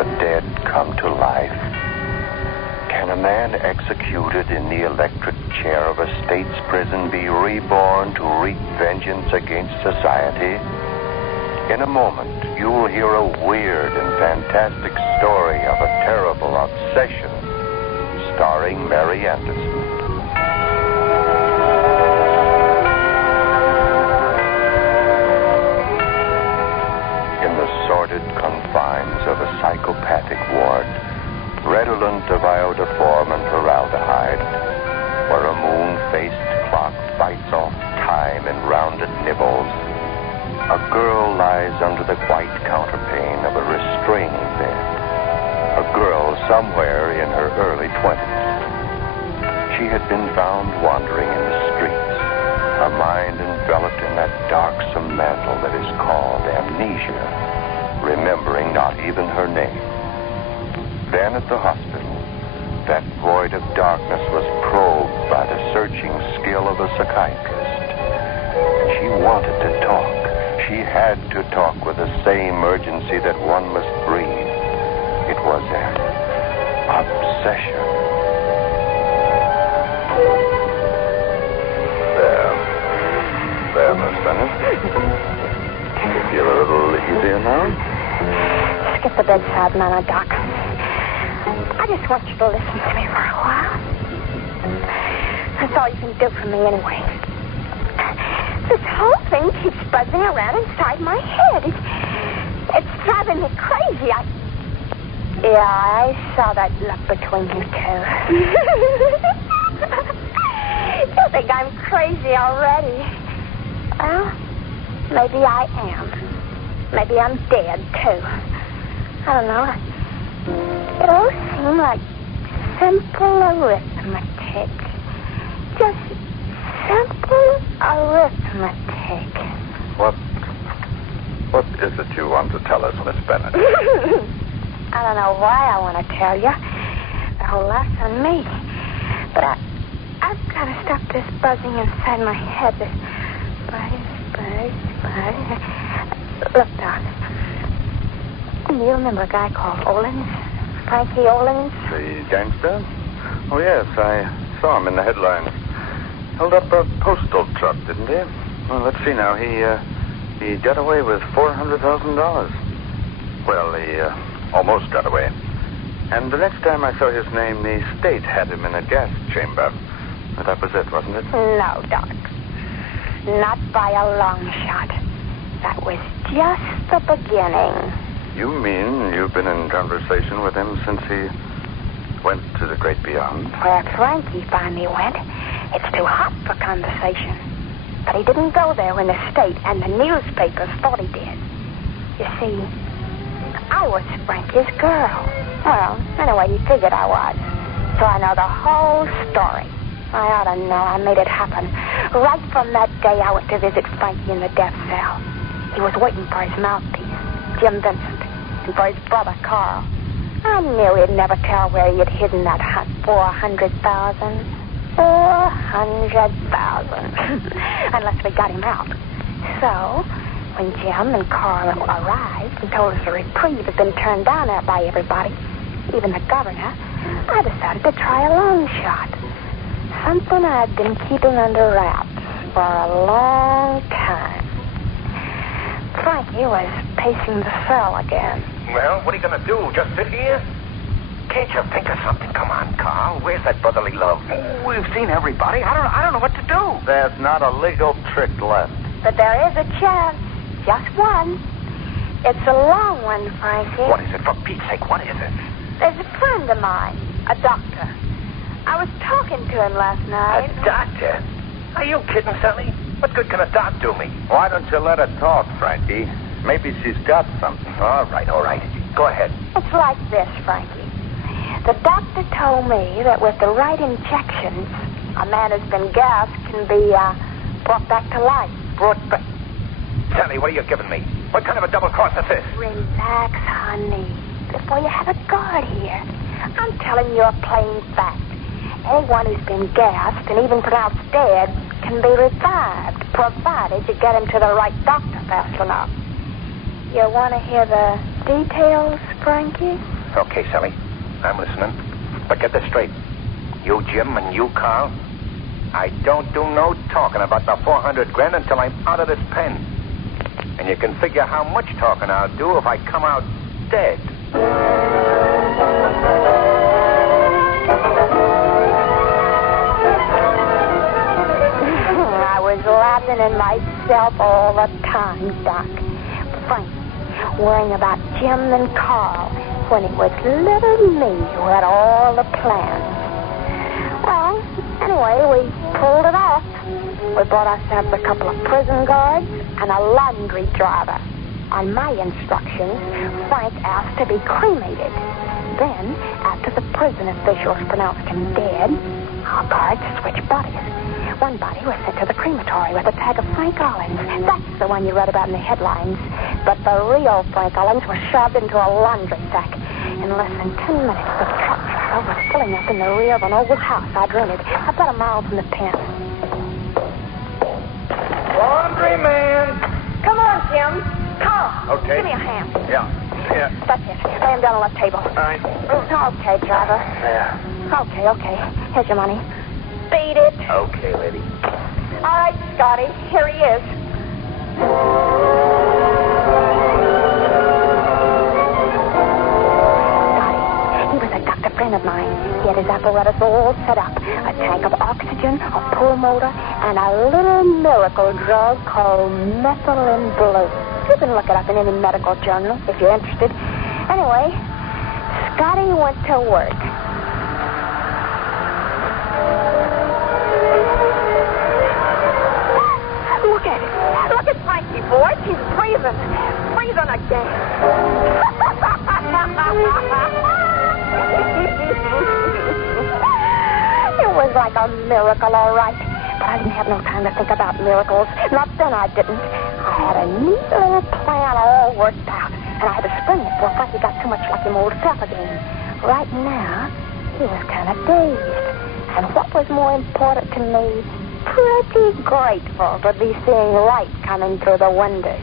the dead come to life? Can a man executed in the electric chair of a state's prison be reborn to wreak vengeance against society? In a moment, you'll hear a weird and fantastic story of a terrible obsession, starring Mary Anderson. In the sordid confines of a psychopathic ward, redolent of iodoform and formaldehyde, where a moon-faced clock fights off time in rounded nibbles, a girl lies under the white counterpane of a restraining bed. A girl somewhere in her early 20s. She had been found wandering in the streets, her mind enveloped in that darksome mantle that is called amnesia, remembering not even her name. Then at the hospital, that void of darkness was probed by the searching skill of a psychiatrist. She wanted to talk. She had to talk with the same urgency that one must breathe. It was an obsession. There, Miss Bennett. You feel a little easier now? Skip the bedside manner, Doc. I just want you to listen to me for a while. That's all you can do for me anyway. This whole thing keeps buzzing around inside my head. It's driving me crazy. I saw that look between you two. You think I'm crazy already. Well, maybe I am. Maybe I'm dead, too. I don't know. It all seemed like simple arithmetic. Just simple arithmetic. What is it you want to tell us, Miss Bennett? I don't know why I want to tell you. The whole lot's on me. But I've got to stop this buzzing inside my head. This buzz. Look, Doc. Do you remember a guy called Olins? Frankie Olins? The gangster? Oh, yes. I saw him in the headlines. Held up a postal truck, didn't he? Well, let's see now. He got away with $400,000. Well, he almost got away. And the next time I saw his name, the state had him in a gas chamber. That was it, wasn't it? No, Doc. Not by a long shot. That was just the beginning. You mean you've been in conversation with him since he went to the great beyond? Where Frankie finally went, it's too hot for conversation. But he didn't go there when the state and the newspapers thought he did. You see, I was Frankie's girl. Well, anyway, he figured I was. So I know the whole story. I ought to know. I made it happen. Right from that day I went to visit Frankie in the death cell. He was waiting for his mouthpiece, Jim Vincent, and for his brother, Carl. I knew he'd never tell where he had hidden that hot $400,000. $400,000. Unless we got him out. So, when Jim and Carl arrived and told us the reprieve had been turned down by everybody, even the governor, I decided to try a long shot. Something I'd been keeping under wraps for a long time. Frankie was pacing the cell again. Well, what are you going to do? Just sit here? Can't you think of something? Come on, Carl. Where's that brotherly love? We've seen everybody. I don't know what to do. There's not a legal trick left. But there is a chance. Just one. It's a long one, Frankie. What is it? For Pete's sake, what is it? There's a friend of mine, a doctor. I was talking to him last night. A doctor? Are you kidding, Sally? What good can a doc do me? Why don't you let her talk, Frankie? Maybe she's got something. All right. Go ahead. It's like this, Frankie. The doctor told me that with the right injections, a man who's been gassed can be brought back to life. Brought back? Sally, what are you giving me? What kind of a double cross is this? Relax, honey. Before you have a guard here. I'm telling you a plain fact. Anyone who's been gassed and even pronounced dead can be revived, provided you get him to the right doctor fast enough. You want to hear the details, Frankie? Okay, Sally. I'm listening. But get this straight. You, Jim, and you, Carl, I don't do no talking about the 400 grand until I'm out of this pen. And you can figure how much talking I'll do if I come out dead. I was laughing at myself all the time, Doc. Frank, worrying about Jim and Carl when it was little me who had all the plans. Well, anyway, we pulled it off. We bought ourselves a couple of prison guards and a laundry driver. On my instructions, Frank asked to be cremated. Then, after the prison officials pronounced him dead, our guards switched bodies. One body was sent to the crematory with a tag of Frank Collins. That's the one you read about in the headlines. But the real Frank Collins was shoved into a laundry sack. In less than 10 minutes, the truck driver was pulling up in the rear of an old house I'd rented about a mile from the pen. Laundry man. Come on, Jim. Carl. Okay. Give me a hand. Yeah. That's it. Lay him down on the table. All right. Okay, driver. Yeah. Okay. Here's your money. Beat it. Okay, lady. All right, Scotty. Here he is. Scotty, he was a doctor friend of mine. He had his apparatus all set up. A tank of oxygen, a pull motor, and a little miracle drug called methylene blue. You can look it up in any medical journal if you're interested. Anyway, Scotty went to work. Look at Frankie, boy. He's breathing. Breathing again. It was like a miracle, all right. But I didn't have no time to think about miracles. Not then, I didn't. I had a neat little plan all worked out. And I had to spring it before Frankie got too much like him old self again. Right now, he was kind of dazed. And what was more important to me, pretty grateful to be seeing light coming through the windows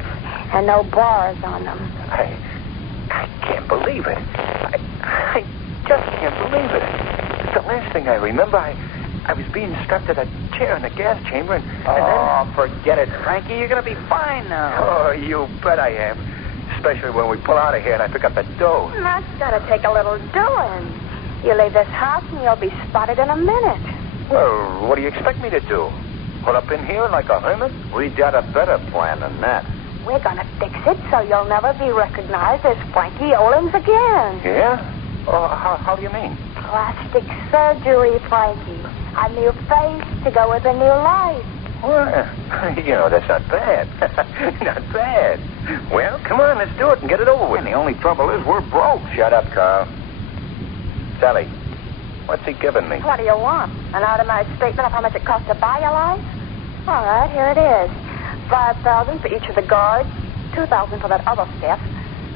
and no bars on them. I can't believe it. I just can't believe it. It's the last thing I remember. I was being strapped to that chair in the gas chamber and then... forget it, Frankie. You're going to be fine now. Oh, you bet I am. Especially when we pull out of here and I pick up the dough. That's going to take a little doing. You leave this house and you'll be spotted in a minute. Well, what do you expect me to do? Put up in here like a hermit? We got a better plan than that. We're going to fix it so you'll never be recognized as Frankie Olins again. Yeah? Oh, how do you mean? Plastic surgery, Frankie. A new face to go with a new life. Well, that's not bad. Not bad. Well, come on, let's do it and get it over with. And the only trouble is we're broke. Shut up, Carl. Sally, what's he giving me? What do you want? An automatic statement of how much it costs to buy your life? All right, here it is. $5,000 for each of the guards, $2,000 for that other stuff,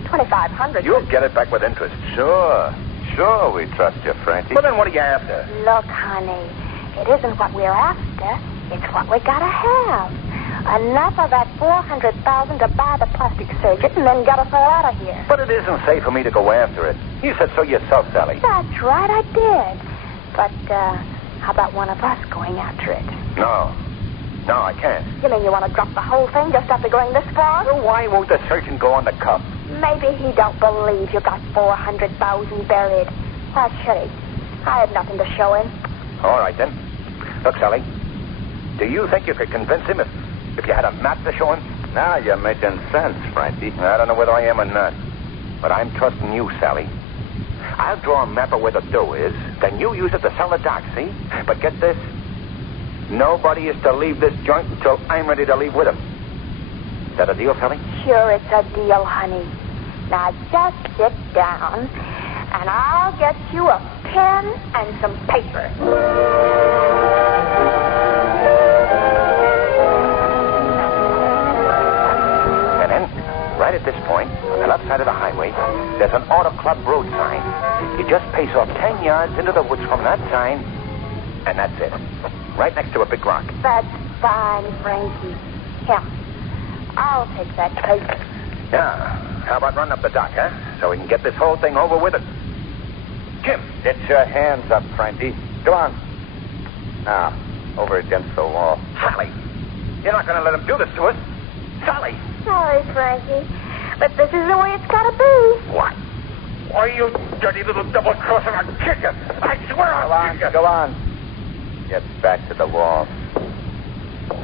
$2,500. You'll get it back with interest. Sure, we trust you, Frankie. Well, then what are you after? Look, honey, it isn't what we're after. It's what we gotta have. Enough of that $400,000 to buy the plastic surgeon and then get us all out of here. But it isn't safe for me to go after it. You said so yourself, Sally. That's right, I did. But, how about one of us going after it? No, I can't. You mean you want to drop the whole thing just after going this far? Well, why won't the surgeon go on the cuff? Maybe he don't believe you got $400,000 buried. Why should he? I had nothing to show him. All right, then. Look, Sally, do you think you could convince him if you had a map to show him? Now you're making sense, Frankie. I don't know whether I am or not, but I'm trusting you, Sally. I'll draw a map of where the dough is, then you use it to sell the dock, see? But get this. Nobody is to leave this joint until I'm ready to leave with him. Is that a deal, Sally? Sure, it's a deal, honey. Now just sit down, and I'll get you a pen and some paper. And then, right at this point, on the left side of the highway, there's an Auto Club road sign. You just pace off 10 yards into the woods from that sign, and that's it. Right next to a big rock. That's fine, Frankie. Here, I'll take that paper. Yeah. How about running up the dock, huh? So we can get this whole thing over with it. Jim. Get your hands up, Frankie. Come on. Now, over against the wall. Sally. You're not going to let him do this to us. Sally. Sorry, Frankie, but this is the way it's got to be. What? Why, you dirty little double-crosser, I'll kick you. I swear I'll kick you. Go on. Get back to the wall.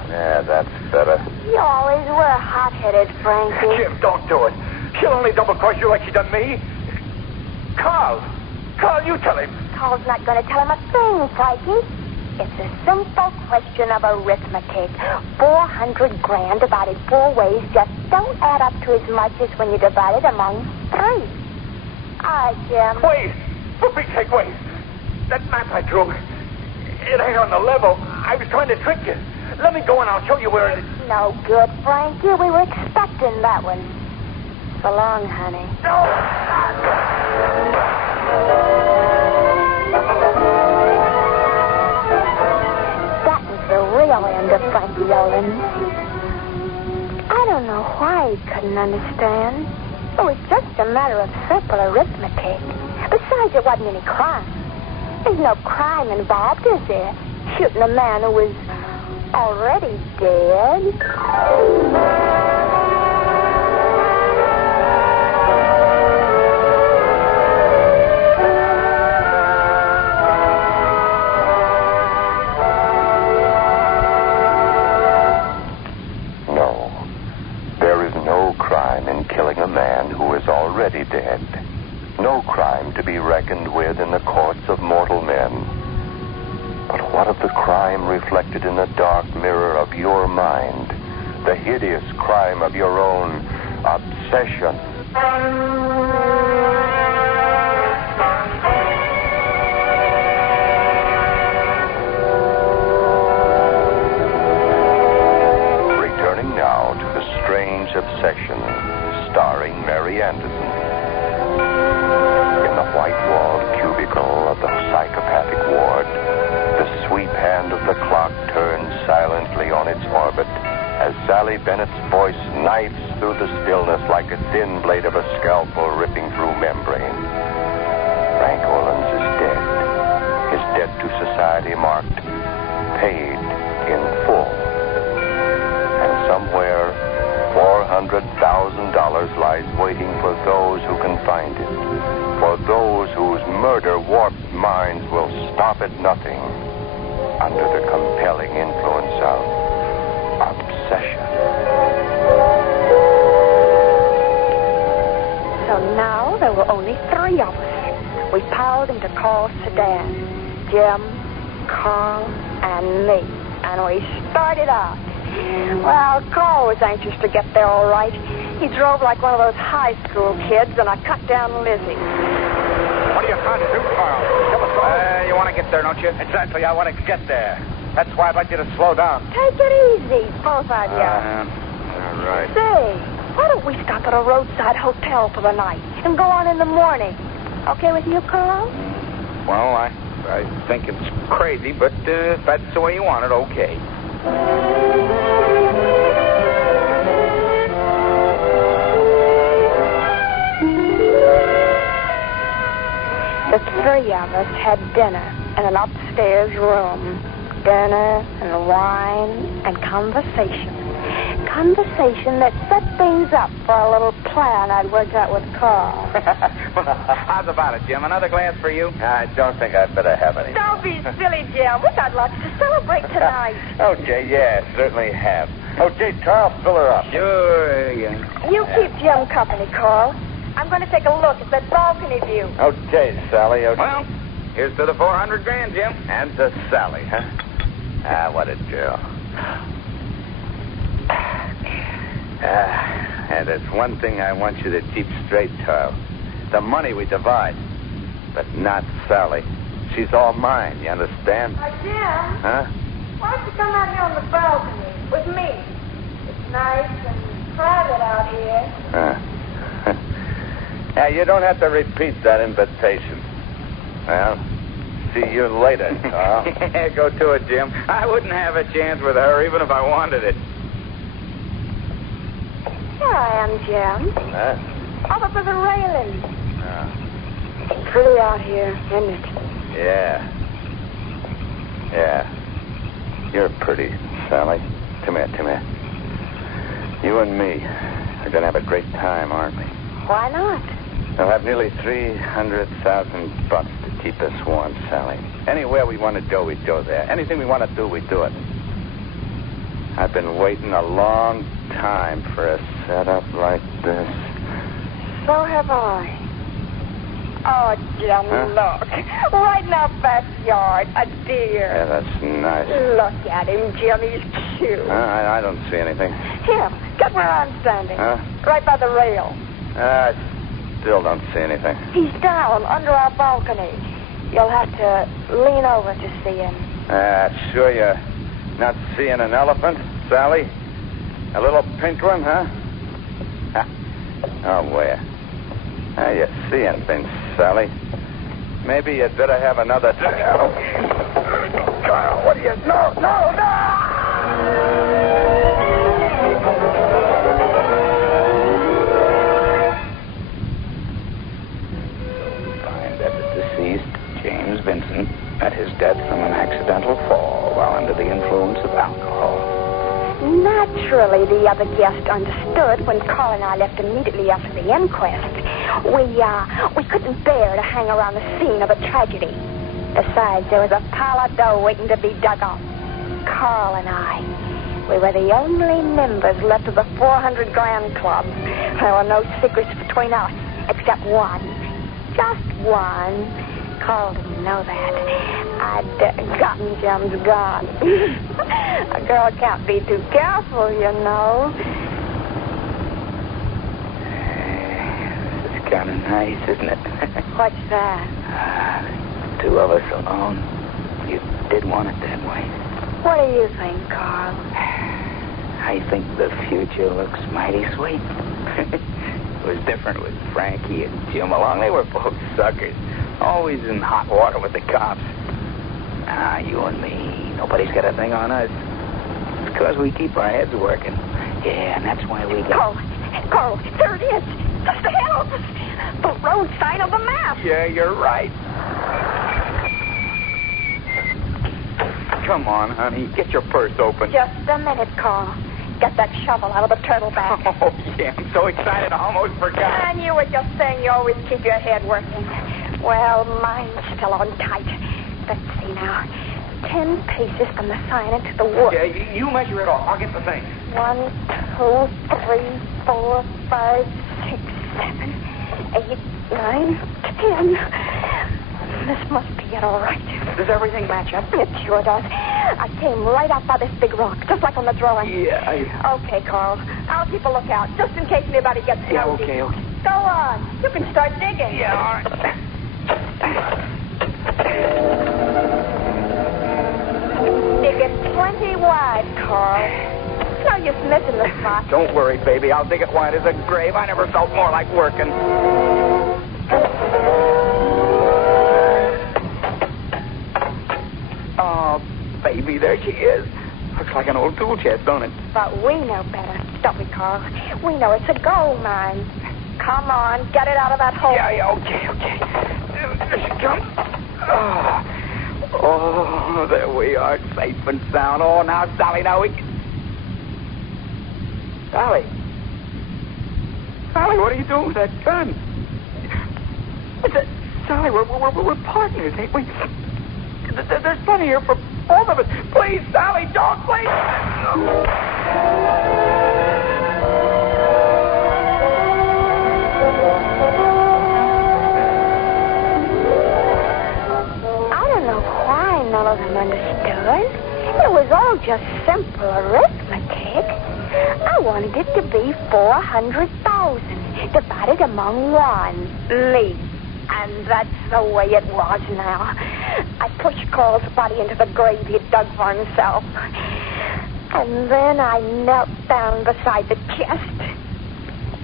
Yeah, that's better. You always were hot-headed, Frankie. Jim, don't do it. She'll only double-cross you like she done me. Carl, you tell him. Carl's not going to tell him a thing, Frankie. It's a simple question of arithmetic. 400 grand divided 4 ways just don't add up to as much as when you divide it among 3. All right, Jim. Wait. For Pete's sake, wait. That map I drew, it ain't on the level. I was trying to trick you. Let me go and I'll show you where it is. No good, Frankie. We were expecting that one. So long, honey. No! That was the real end of Frankie Olin. I don't know why he couldn't understand. It was just a matter of simple arithmetic. Besides, it wasn't any crime. There's no crime involved, is there? Shooting a man who was already dead. No, there is no crime in killing a man who is already dead. No crime to be reckoned with in the courts of mortal men. But what of the crime reflected in the dark mirror of your mind? The hideous crime of your own obsession. Returning now to The Strange Obsession, starring Mary Anderson. In the white-walled cubicle of the psychopathic ward, the sweep hand of the clock turns silently on its orbit as Sally Bennett's voice knifes through the stillness like a thin blade of a scalpel ripping through membrane. Frank Olins is dead. His debt to society marked paid in full. And somewhere, $400,000 lies waiting for those who can find it. For those whose murder-warped minds will stop at nothing under the compelling influence of obsession. So now there were only 3 of us. We piled into Carl's sedan. Jim, Carl, and me. And we started out. Well, Carl was anxious to get there all right. He drove like one of those high school kids, and I cut down Lizzie. What are you trying to do, Carl? You want to get there, don't you? Exactly, I want to get there. That's why I'd like you to slow down. Take it easy, both of you. All right. Say, why don't we stop at a roadside hotel for the night and go on in the morning? Okay with you, Carl? Well, I think it's crazy, but if that's the way you want it, okay. The 3 of us had dinner in an upstairs room. Dinner and wine and conversation. Conversation that set things up for a little plan I'd worked out with Carl. How's about it, Jim? Another glass for you? I don't think I'd better have any. Don't be silly, Jim. We got lots to celebrate tonight. Okay, yeah, certainly have. Okay, Carl, fill her up. Sure, yeah. You keep Jim company, Carl. I'm going to take a look at that balcony view. Okay, Sally. Okay. Well, here's to the 400 grand, Jim. And to Sally, huh? Ah, what a girl. And there's one thing I want you to keep straight, Carl. The money we divide, but not Sally. She's all mine, you understand? Jim, Huh? why don't you come out here on the balcony with me? It's nice and private out here. Yeah, you don't have to repeat that invitation. Well, see you later, Carl. Go to it, Jim. I wouldn't have a chance with her even if I wanted it. Sure, I am, Jim. Huh? Over by the railing. Oh. Pretty out here, isn't it? Yeah. Yeah. You're pretty, Sally. Come here. You and me are going to have a great time, aren't we? Why not? We'll have nearly $300,000 to keep us warm, Sally. Anywhere we want to go, we go there. Anything we want to do, we do it. I've been waiting a long time for a setup like this. So have I. Oh, Jim, look. Right in our backyard, a deer. Yeah, that's nice. Look at him, Jim. He's cute. I don't see anything. Here, get where I'm standing. Huh? Right by the rail. I still don't see anything. He's down under our balcony. You'll have to lean over to see him. Sure you're not seeing an elephant, Sally? A little pink one, huh? Oh, where? You seeing things, Sally. Maybe you'd better have another... Carl, what are you... No! Find that the deceased, James Vincent, met his death from an accidental fall while under the influence of alcohol. Naturally, the other guest understood when Carl and I left immediately after the inquest. We couldn't bear to hang around the scene of a tragedy. Besides, there was a pile of dough waiting to be dug up. Carl and I, we were the only members left of the 400 Grand Club. There were no secrets between us, except one. Just one. Carl didn't know that. I'd gotten Jim's gun. A girl can't be too careful, you know. It's kind of nice, isn't it? What's that? Two of us alone. You did want it that way. What do you think, Carl? I think the future looks mighty sweet. It was different with Frankie and Jim along. They were both suckers. Always in hot water with the cops. You and me, nobody's got a thing on us. It's because we keep our heads working. Yeah, and that's why we get... Carl, there it is. Just ahead of us. The road sign of the map. Yeah, you're right. Come on, honey. Get your purse open. Just a minute, Carl. Get that shovel out of the turtle bag. Oh, yeah, I'm so excited I almost forgot. And you were just saying you always keep your head working. Well, mine's still on tight. Let's see now. 10 paces from the sign into the woods. Yeah, you measure it off. I'll get the thing. 1, 2, 3, 4, 5, 6, 7, 8, 9, 10. This must be it, all right. Does everything match up? It sure does. I came right up by this big rock, just like on the drawing. Yeah. Okay, Carl. I'll keep a lookout, just in case anybody gets nosy. Yeah, okay. Go on. You can start digging. Yeah, all right. Dig it plenty wide, Carl. No use missing the spot. Don't worry, baby. I'll dig it wide as a grave. I never felt more like working. Oh, baby, there she is. Looks like an old tool chest, don't it? But we know better, don't we, Carl? We know it's a gold mine. Come on, get it out of that hole. Yeah, okay. There she comes. Oh, there we are, safe and sound. Oh, now, Sally, now we can... Sally, what are you doing with that gun? Sally, we're partners, ain't we? There's plenty here for both of us. Please, Sally, don't, please. None of them understood. It was all just simple arithmetic. I wanted it to be 400,000 divided among one, Lee. And that's the way it was now. I pushed Carl's body into the grave he'd dug for himself. And then I knelt down beside the chest.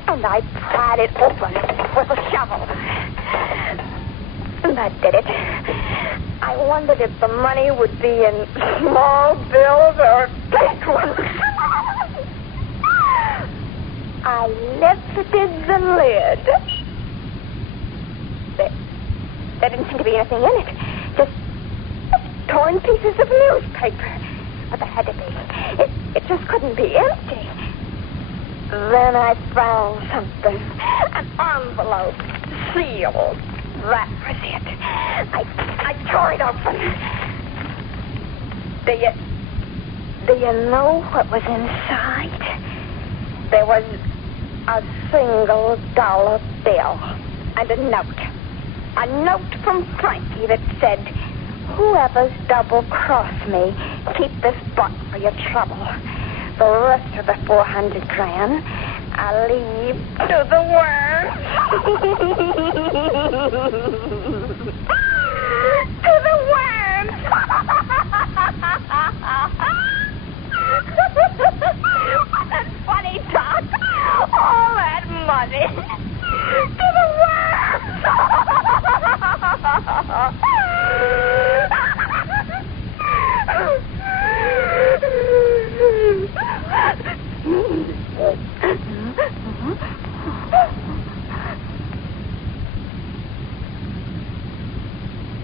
And I pried it open with a shovel. And that did it. I wondered if the money would be in small bills or big ones. I lifted the lid. There didn't seem to be anything in it. Just torn pieces of newspaper. But there had to be. It just couldn't be empty. Then I found something. An envelope. Sealed. That was it. I tore it open. Do you know what was inside? There was a single dollar bill and a note. A note from Frankie that said, whoever's double-crossed me, keep this buck for your trouble. The rest of the 400 grand, I'll leave to the worms. To the worms. That's funny, Doc. All that money. To the worms.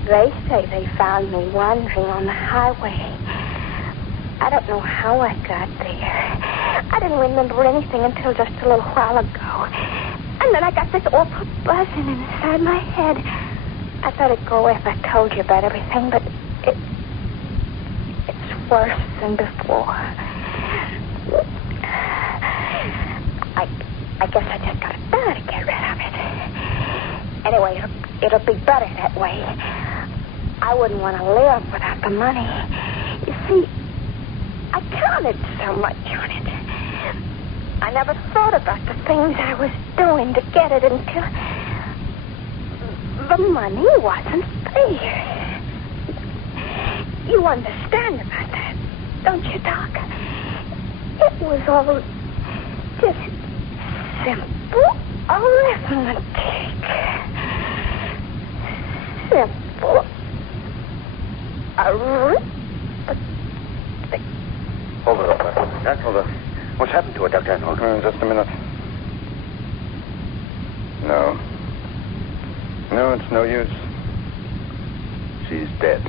They say they found me wandering on the highway. I don't know how I got there. I didn't remember anything until just a little while ago. And then I got this awful buzzing inside my head. I thought it'd go away if I told you about everything, but it's worse than before. I guess I just gotta die to get rid of it. Anyway, it'll be better that way. I wouldn't want to live without the money. You see, I counted so much on it. I never thought about the things I was doing to get it until the money wasn't there. You understand about that, don't you, Doc? It was all just simple arithmetic. Simple arithmetic. Hold it up. That's hold it. What's happened to her, Dr. Arnold? Just a minute. No, it's no use. She's dead.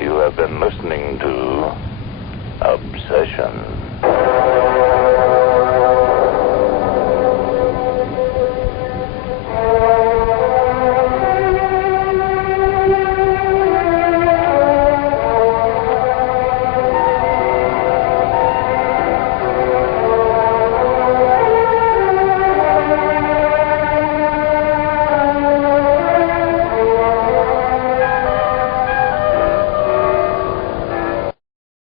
You have been listening to Obsession.